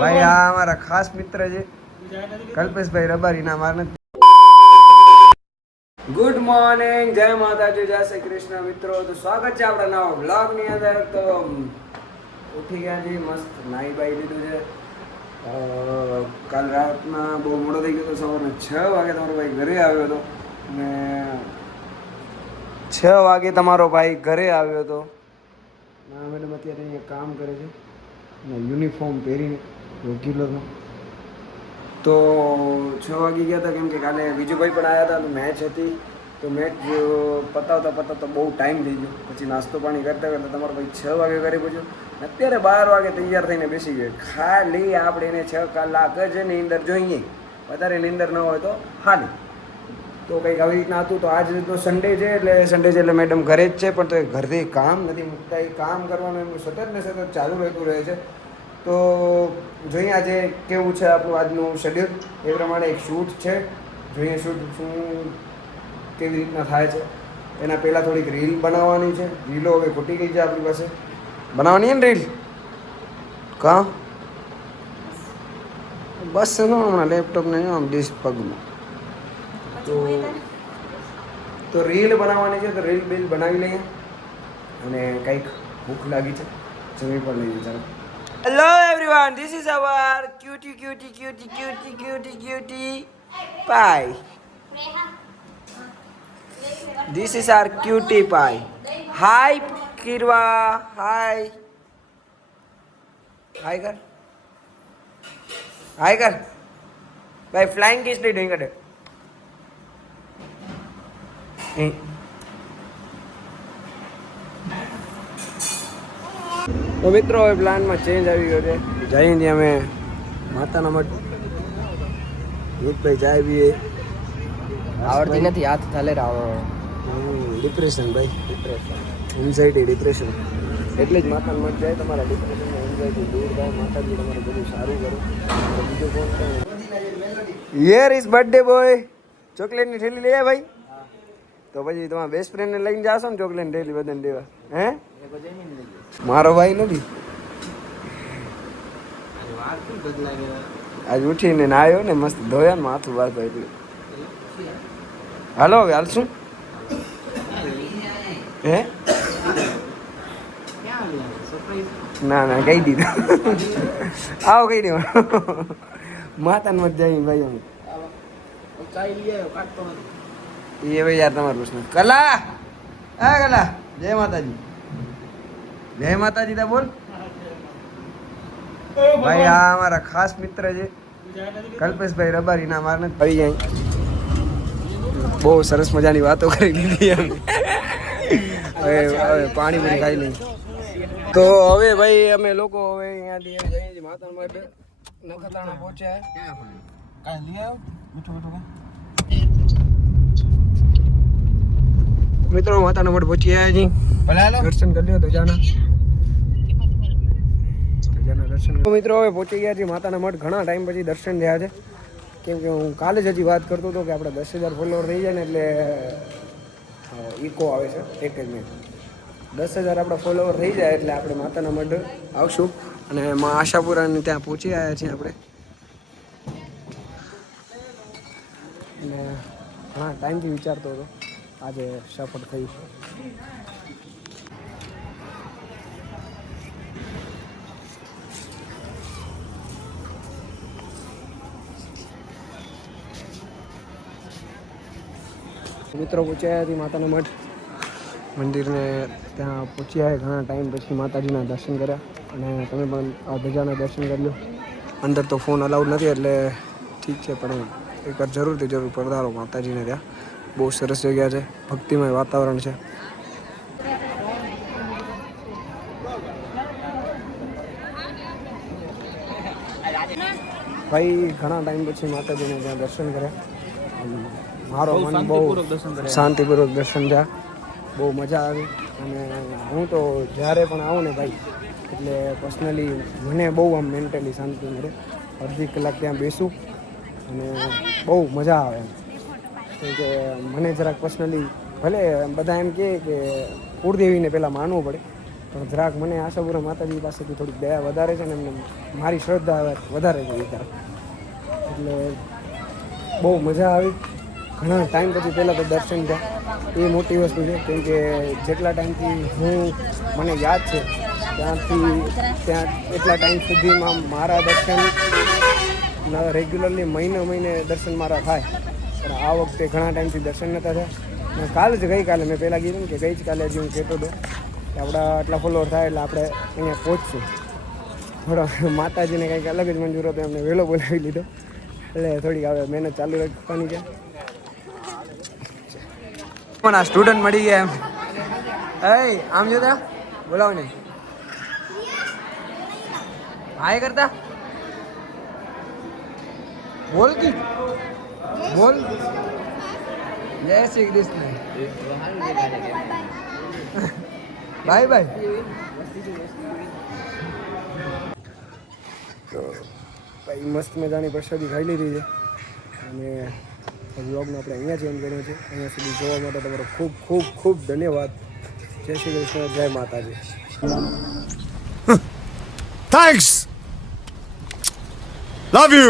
ભાઈ આ અમારા ખાસ મિત્ર છે કલ્પેશભાઈ રબારી ના માર ગુડ મોર્નિંગ, જય માતાજી, જય શ્રી કૃષ્ણ મિત્રો. તો સ્વાગત છે આપણા નવા બ્લોગ ની અંદર. તો ઉઠી ગયા છીએ, મસ્ત નાઈ બાઈ લીધું છે. કાલ રાતના બહુ મોડો થઈ ગયો હતો. સવારના 6 વાગે તમારો ભાઈ ઘરે આવ્યો હતો ને 6 વાગે તમારો ભાઈ ઘરે આવ્યો હતો. ના મેડમ અત્યારે અહીંયા કામ કરે છે ને યુનિફોર્મ પહેરીને રેગ્યુલરનો. તો 6 વાગી ગયા હતા કેમ કે કાલે વિજુભાઈ પણ આવ્યા હતા તો મેચ હતી. તો મેચ પતાવતા બહુ ટાઈમ થઈ ગયો. પછી નાસ્તો પાણી કરતા તમારો ભાઈ 6 વાગે ઘરે પહોંચ્યો. અત્યારે 12 વાગે તૈયાર થઈને બેસી ગયો. ખાલી આપણે એને 6 કલાક જ નીંદર જોઈએ, વધારે નીંદર ન હોય તો ખાલી. તો કંઈક આવી રીતના હતું. તો આજ તો સન્ડે છે એટલે મેડમ ઘરે જ છે, પણ તો એ ઘરથી કામ નથી મૂકતા. એ કામ કરવાનું એમનું સતત ને સતત ચાલુ રહેતું રહે છે. તો જોઈએ આજે કેવું છે આપણું આજનું શેડ્યુલ. એ પ્રમાણે એક શૂટ છે, જોઈએ શૂટ શું કેવી રીતના થાય છે. એના પહેલાં થોડીક રીલ બનાવવાની છે. રીલો હવે ખૂટી ગઈ છે આપણી પાસે. બનાવવાની છે ને રીલ? કાં બસ એનો હમણાં લેપટોપને આમ ડિસ્ક પગમાં તો રીલ બનાવવાની છે. તો રીલ બિલ બનાવી લઈએ અને કંઈક ભૂખ લાગી છે, જમી પણ લઈએ. ચાલો. Hello everyone, this is our cutie pie. This is our cutie pie. Hi કિરવા, હાય હાય કર, હાય કર ભાઈ. ફ્લાઇંગ કિસ નહીં ડુઈંગ અડે. તો મિત્રો હવે પ્લાનમાં ચેન્જ આવી ગયો છે. જઈએ છીએ અમે માતાના મઠ. યુથભાઈ જાય બી આવડતી નથી, હાથ થાલે રાવો. ડિપ્રેશન ભાઈ, એન્ઝાઇટી ડિપ્રેશન. એટલે જ માતાના મઠ જાય. તમારા ડિપ્રેશન એન્ઝાઇટી દૂર થાય, માતાજી તમારે બધું સારું કરે. બીજું કોણ હિયર ઇઝ બર્થડે બોય. ચોકલેટની થેલી લઈ ભાઈ. તો પછી તમારા બેસ્ટ ફ્રેન્ડને લઈને જાશો ને ચોકલેટ થેલી બધાને દેવા? હે મારો ભાઈ નથી. આજ ઉઠીને નાયો ને મસ્ત ધોયા ને માથું વાળતો એટલે. હાલો હવે હાલશું. હે ના કહી દીધું. આવો કહી દેવાનું. માતાને મત જાય ભાઈ. અમે એ ભાઈ યાર તમારો પ્રશ્ન. કલા, હા કલા, જય માતાજી. જય માતાજી તા બોલ. ભાઈ આ અમારા ખાસ મિત્ર છે કલ્પેશભાઈ રબારી ના મારને આવી જાય. બહુ સરસ મજાની વાતો કરી લીધી એમ. હવે પાણી પૂરી ખાઈ લઈ. તો હવે ભાઈ અમે લોકો હવે અહીંયાથી જઈએ છીએ માતા માટે. નખત્રાણા પહોંચ્યા. મિત્રો માતાના મઠ પહોંચી આવ્યા છીએ. દર્શન કરી લ્યો ધજાના. મિત્રો હવે પહોંચી ગયા છીએ માતાના મઠ. ઘણા ટાઈમ પછી દર્શન થયા છે. કેમ કે હું કાલે જ હજી વાત કરતો હતો કે આપણે 10,000 ફોલોવર થઈ જાય ને એટલે ઇકો આવે છે એક જ મિનિટ. 10,000 આપણા ફોલોવર થઈ જાય એટલે આપણે માતાના મઢ આવશું. અને માં આશાપુરાને ત્યાં પહોંચી આવ્યા છીએ આપણે. અને ઘણા ટાઈમથી વિચારતો હતો, આજે સફળ થઈ. મિત્રો પહોંચ્યા હતી માતાના મઠ મંદિરને. ત્યાં પહોંચ્યા ઘણા ટાઈમ પછી માતાજીના દર્શન કર્યા. અને તમે પણ આ ધજાના દર્શન કરી લો. અંદર તો ફોન અલાઉડ નથી એટલે ઠીક છે, પણ એકવાર જરૂરથી જરૂર પધારો માતાજીને. ત્યાં બહુ સરસ જગ્યા છે, ભક્તિમય વાતાવરણ છે. ભાઈ ઘણા ટાઈમ પછી માતાજીને ત્યાં દર્શન કર્યા. મારો મન બહુ શાંતિપૂર્વક દર્શન થયા. બહુ મજા આવી. અને હું તો જ્યારે પણ આવું ને ભાઈ એટલે પર્સનલી મને બહુ આમ મેન્ટલી શાંતિ મળે. અડધી કલાક ત્યાં બેસું અને બહુ મજા આવે એમ. કેમ કે મને જરાક પર્સનલી ભલે બધા એમ કહે કે કુળદેવીને પહેલાં માનવું પડે, પણ જરાક મને આશાપુરા માતાજી પાસેથી થોડીક દયા વધારે છે ને એમને મારી શ્રદ્ધા હવે વધારે છે એ તરફ. એટલે બહુ મજા આવી. ઘણા ટાઈમ પછી પહેલાં તો દર્શન થયા એ મોટી વસ્તુ છે. કેમ કે જેટલા ટાઈમથી મને યાદ છે ત્યાં એટલા ટાઈમ સુધીમાં મારા દર્શન રેગ્યુલરલી મહિને દર્શન મારા થાય. પણ આ વખતે ઘણા ટાઈમથી દર્શન નહોતા થયા. કાલે જ ગઈકાલે મેં પહેલાં કીધું કે ગઈકાલે હજી હું કહેતો હતો કે આપણા આટલા ફોલોવર થાય એટલે આપણે અહીંયા પહોંચશું. થોડો માતાજીને કંઈક અલગ જ મંજૂર હતો એમને વહેલો બોલાવી લીધો એટલે થોડીક હવે મહેનત ચાલુ રાખવાની છે. પણ આ સ્ટુડન્ટ મળી ગયા એમ આમ જોતા બોલાવો ને હાય કરતા બોલ કી બોલ જય શ્રી કૃષ્ણ બાય બાય. તો ભાઈ મસ્ત મજાની પ્રસાદી ખાઈ લીધી છે અને વ્લોગને આપણે અહીંયા જ એન્ડ કર્યો છે. અહીંયા સુધી જોવા માટે તમારો ખૂબ ખૂબ ખૂબ ધન્યવાદ. જય શ્રી કૃષ્ણ, જય માતાજી. Thanks. Love you.